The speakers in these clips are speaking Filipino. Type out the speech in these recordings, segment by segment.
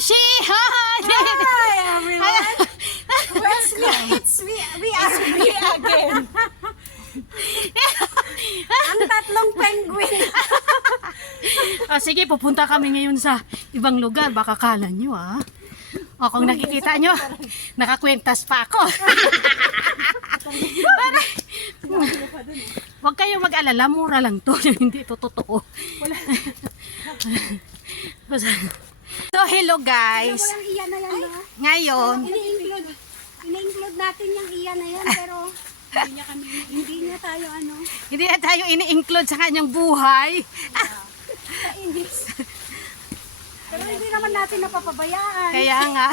She! Hi! Hi, everyone! it's me, it's me, we are me again. Ang tatlong penguin. ah, sige, pupunta kami ngayon sa ibang lugar. Baka kala nyo, ah. O kung nakikita nyo, nakakwentas pa ako. Para, Huwag kayo mag-alala, mura lang to. Hindi to totoo. Wala so, hello guys. Walang iyan na yan, no? Ngayon, Ini-include, ini-include natin yung iyan na yan, pero hindi niya kami, hindi niya tayo ano, hindi na tayo ini-include sa kanyang buhay. kainis. Pero hindi naman natin napapabayaan. Kaya nga.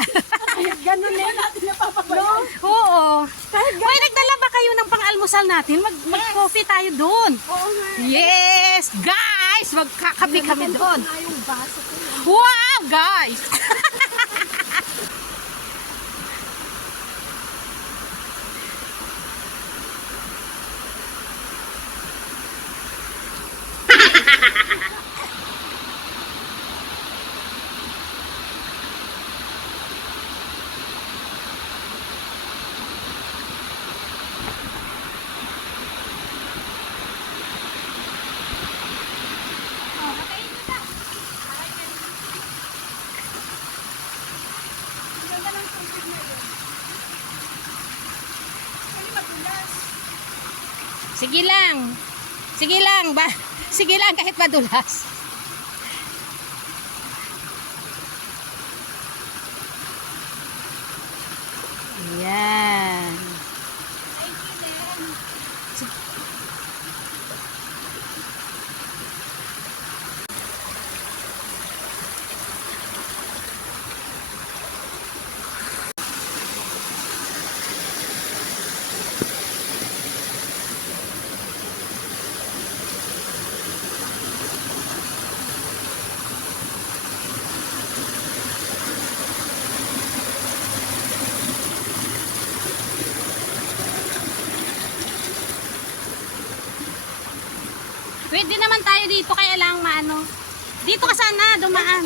Kahit ganun eh, natin napapabayaan. Oo. Kahit Uy, nagdala ba kayo ng pang-almusal natin? Mag- mag-coffee tayo doon. Oo nga. Yes! Guys! Magkakape kami doon. Nga yung baso. Wow, guys! Sige lang. Sige lang. Ba Sige lang kahit madulas. Ayan. Pwede naman tayo dito kaya lang maano. Dito ka sana dumaan.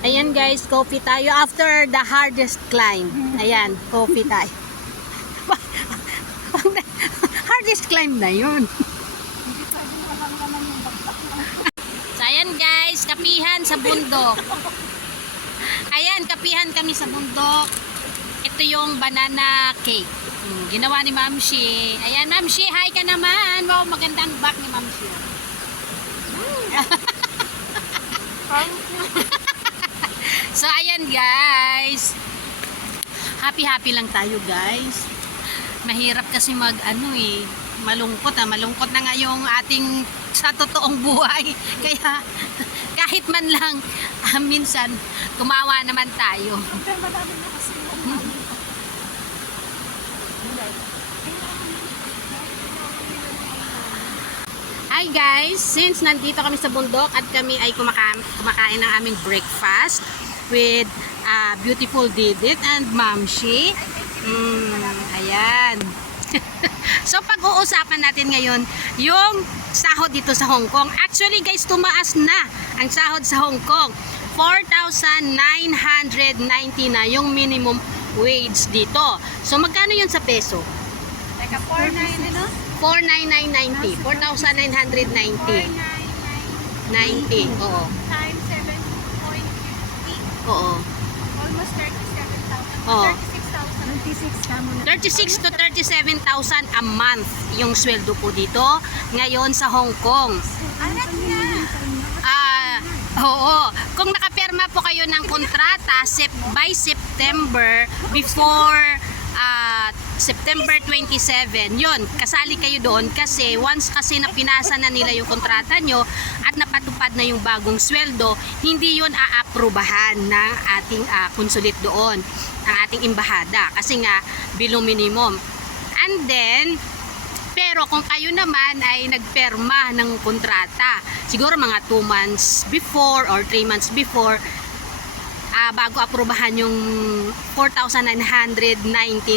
Ayan guys, coffee tayo after the hardest climb. Ayan, coffee tayo. hardest climb na yun. so ayan guys, kapihan sa bundok. Ayan, kapihan kami sa bundok. Ito yung banana cake. Mm, ginawa ni Ma'am Shi. Ayan, Ma'am Shi, hi ka naman. Wow, magandang back ni Ma'am Shi. so, ayan guys. Happy-happy lang tayo guys. Mahirap kasi mag ano eh, malungkot ah. Malungkot na nga yung ating sa totoong buhay. Kaya kahit man lang ah, minsan kumawa naman tayo. Pero madami na kasi yung Hi guys! Since nandito kami sa bundok at kami ay kumakain, kumakain ng aming breakfast with uh, beautiful Didit and Mamshi. Mm, ayan. so pag-uusapan natin ngayon yung sahod dito sa Hong Kong. Actually guys, tumaas na ang sahod sa Hong Kong. 4,990 na yung minimum wage dito. So magkano yun sa peso? Teka, 4,900 ano? 49990. 4,990. 90. Oo. Times 7.50. Oo. Almost 37,000. Oo. 36,000. 36 to 37,000 a month yung sweldo po dito ngayon sa Hong Kong. Ah, oo. Kung nakaperma po kayo ng kontrata by September before September 27, yon kasali kayo doon kasi once kasi na pinasa na nila yung kontrata nyo at napatupad na yung bagong sweldo, hindi yon aaprubahan ng ating ah, konsulit doon, ng ating imbahada kasi nga below minimum. And then, pero kung kayo naman ay nagperma ng kontrata, siguro mga 2 months before or 3 months before, ah, bago aprubahan yung 4,990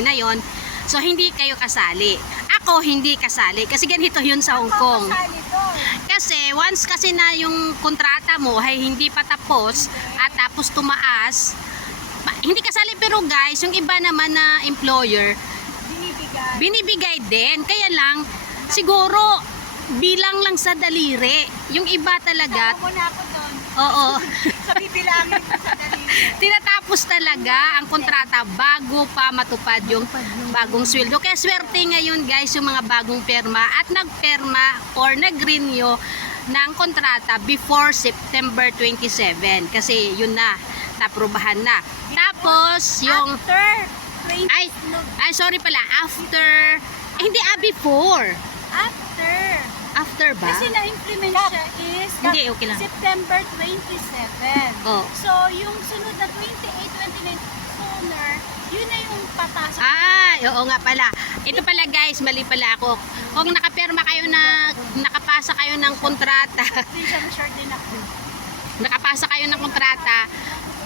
na yon, so hindi kayo kasali. Ako hindi kasali kasi ganito yun sa Hong Kong. Kasi once kasi na yung kontrata mo ay hindi pa tapos at tapos tumaas, hindi kasali pero guys, yung iba naman na employer, Binibigay. binibigay din. Kaya lang, siguro, bilang lang sa daliri. Yung iba talaga, Ako na ako doon. oo, Sa bibilangin sa dalili. tinatapos talaga ang kontrata bago pa matupad yung bagong sweldo. Kaya swerte ngayon guys yung mga bagong perma at nagperma or nag-renew ng kontrata before September 27 kasi yun na, naprubahan na. Tapos yung After 20. ay, ay sorry pala, after eh, hindi ah, before. After. After ba? Kasi na-implement siya is Hindi, okay lang. September 27. Oh. So, yung sunod na 28, 29 sooner, yun na yung papasok. Ah, oo nga pala. Ito pala guys, mali pala ako. Kung nakapirma kayo na, nakapasa kayo ng kontrata, Hindi siya ma-short din ako. nakapasa kayo ng kontrata,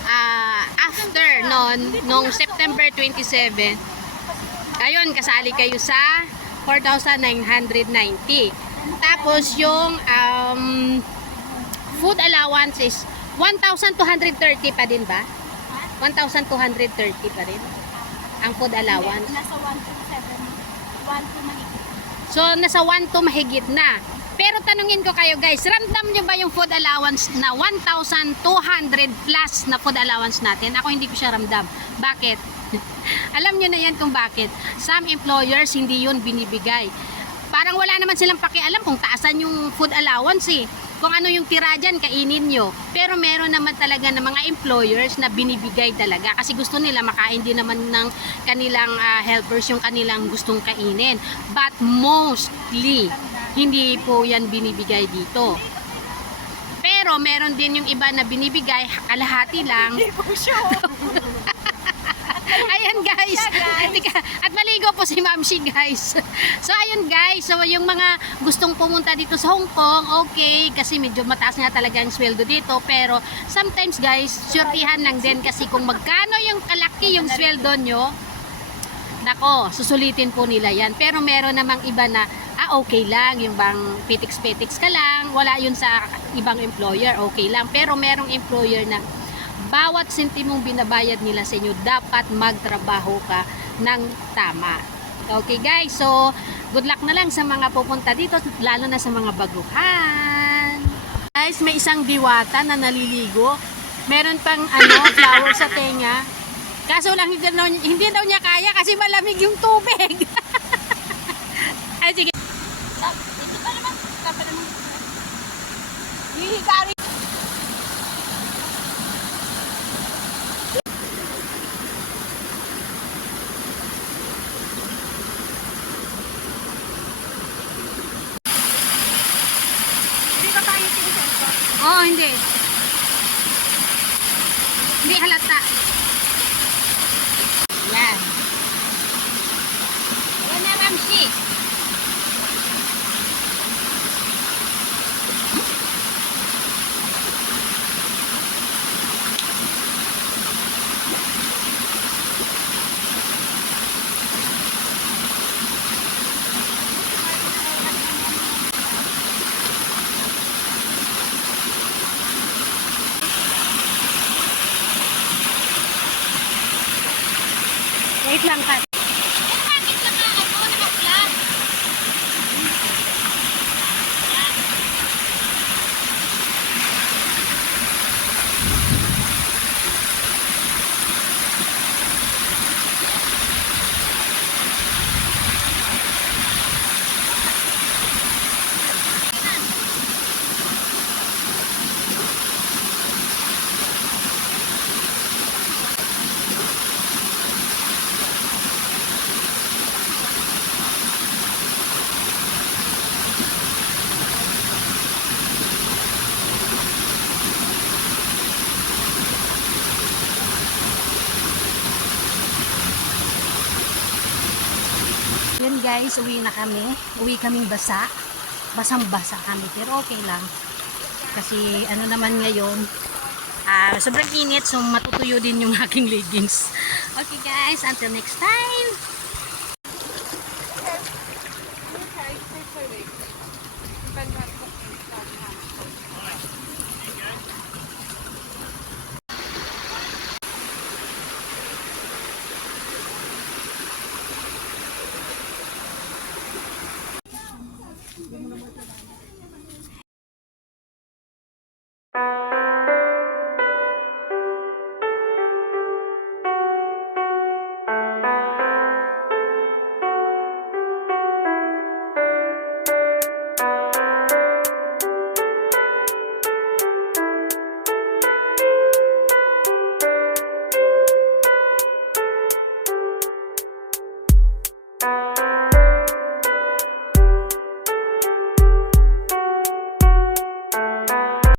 ah, after nun, nung September 27, ayun, kasali kayo sa 4,990. Tapos yung um, food allowance is 1,230 pa din ba? 1,230 pa rin ang food allowance. Nasa 1 to 7. 1 to mahigit. So, nasa 1 to mahigit na. Pero tanungin ko kayo guys, ramdam nyo ba yung food allowance na 1,200 plus na food allowance natin? Ako hindi ko siya ramdam. Bakit? Alam nyo na yan kung bakit. Some employers hindi yun binibigay. Parang wala naman silang pakialam kung taasan yung food allowance eh. Kung ano yung tira dyan, kainin nyo. Pero meron naman talaga ng mga employers na binibigay talaga. Kasi gusto nila makain din naman ng kanilang ah, helpers yung kanilang gustong kainin. But mostly, hindi po yan binibigay dito. Pero meron din yung iba na binibigay, kalahati lang. Hindi po sure. Ayan guys. Tika, At maligo po si Ma'am Shi guys. So ayun guys, so yung mga gustong pumunta dito sa Hong Kong, okay, kasi medyo mataas nga talaga ang sweldo dito, pero sometimes guys, surtihan lang din kasi kung magkano yung kalaki yung sweldo nyo, nako, susulitin po nila yan. Pero meron namang iba na, ah okay lang, yung bang petiks-petiks ka lang, wala yun sa ibang employer, okay lang. Pero merong employer na bawat sentimong binabayad nila sa inyo, dapat magtrabaho ka ng tama. Okay guys, so good luck na lang sa mga pupunta dito, lalo na sa mga baguhan. Guys, may isang diwata na naliligo. Meron pang ano, flower sa tenga. Kaso lang hindi daw, hindi daw niya kaya kasi malamig yung tubig. Ay, sige. Dito pa naman. Kapag naman. Hihiga rin. Hindi ba tayo tingin Oo, oh, hindi. Hindi Wait lang, Kat. Bakit Yun guys, uwi na kami. Uwi kaming basa. Basang-basa kami. Pero okay lang. Kasi ano naman ngayon, uh, sobrang init. So matutuyo din yung aking leggings. Okay guys, until next time. Bye-bye.